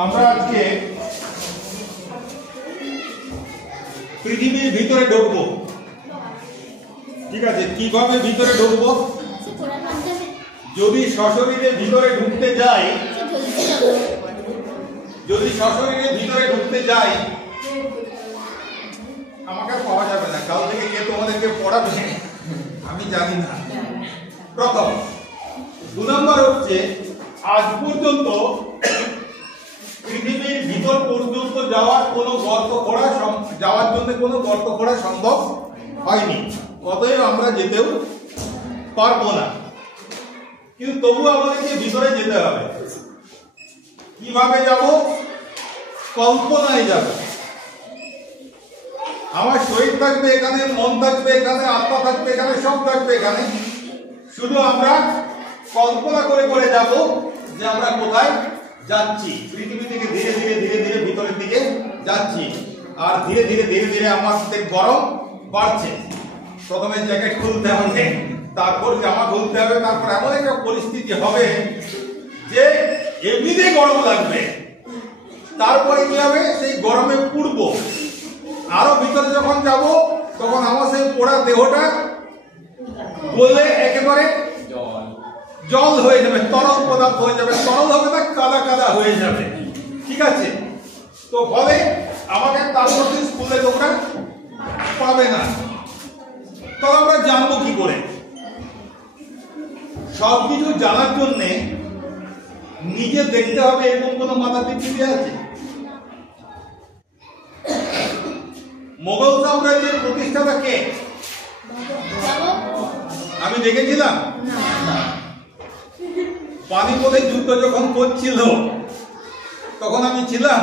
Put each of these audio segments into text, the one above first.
আমরা আজকে পৃথিবীর ভিতরে ঢুকবো। ঠিক আছে, কিভাবে ভিতরে ঢুকবো? যদি সশরীরে ভিতরে ঢুকতে যাই, আমাকে পাওয়া যাবে না। কাল থেকে কে তোমাদেরকে পড়াবে আমি জানি না। প্রথম 2 নম্বর হচ্ছে, আজ পর্যন্ত পৃথিবীর ভিতর পর্যন্ত যাওয়ার জন্য কোনো গর্ত খোঁড়া সম্ভব হয়নি, অতএব আমরা যেতেও পারবো না। কিন্তু তবু আমাদেরকে ভিতরে যেতে হবে। কিভাবে যাব? কল্পনায় যাব। আমার শরীর থাকবে এখানে, মন থাকবে এখানে, আত্মা থাকবে এখানে, সব থাকবে এখানে। শুধু আমরা কল্পনা করে করে যাব যে আমরা কোথায় যাচ্ছি। পৃথিবী থেকে ধীরে ধীরে ধীরে ধীরে ভিতরের দিকে যাচ্ছি। আর ধীরে ধীরে ধীরে ধীরে আমাদের গরম বাড়ছে। প্রথমে জ্যাকেট খুলতে হবে, তারপর জামা খুলতে হবে, তারপর এমন একটা পরিস্থিতি হবে যে এমনিতে গরম লাগবে। তারপরে কি হবে? সেই গরমে পুড়বো। আরো ভিতরে যখন যাব তখন আমার সেই পোড়া দেহটা গলে একেবারে জল হয়ে যাবে, তরল পদার্থ হয়ে যাবে। তরল হবে না, কাদা কাদা হয়ে যাবে। ঠিক আছে, তো ফলে আমাকে তার মধ্যে স্কুলে তোমরা পাবে না। তবে আমরা জানবো কি করে? সবকিছু জানার জন্যে নিজে দেখতে হবে এরকম কোন মাথা পৃথিবী আছে? মোগল সাম্রাজ্যের প্রতিষ্ঠাতা কে? আমি দেখেছিলাম। পানিপথের যুদ্ধ যখন করছিল তখন আমি ছিলাম।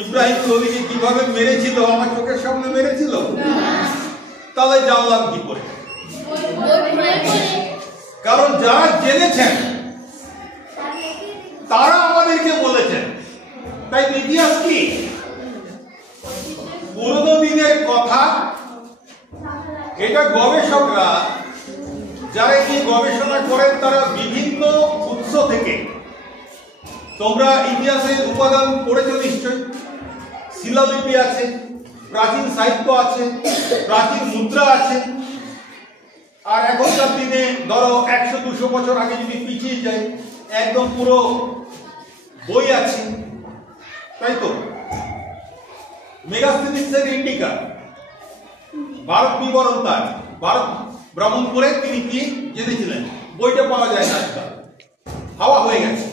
ইব্রাহিম লোদিকে কিভাবে মেরেছিল আমার চোখের সামনে মেরেছিল। তাহলে জানলাম কি করে? কারণ যারা জেনেছেন তারা আমাদেরকে বলেছেন। তাই ইতিহাস কি? পুরনো দিনের কথা। এটা গবেষকরা যারা এই গবেষণা করেন তারা বিভিন্ন উৎস থেকে, তোমরা ইতিহাসের উপাদান পড়েছো নিশ্চয়। শিলালিপি আছে, প্রাচীন সাহিত্য আছে, প্রাচীন মুদ্রা আছে। আর এখনকার দিনে ধরো 100-200 বছর আগে যদি পিছিয়ে যায়, একদম পুরো বই আছে, তাই তো? মেগাস্থেনিসের ইন্ডিকা, ভারত বিবরণ, তার ভারত ভ্রমণ করে তিনি কি জেনেছিলেন, বইটা পাওয়া যায় না, হাওয়া হয়ে গেছে।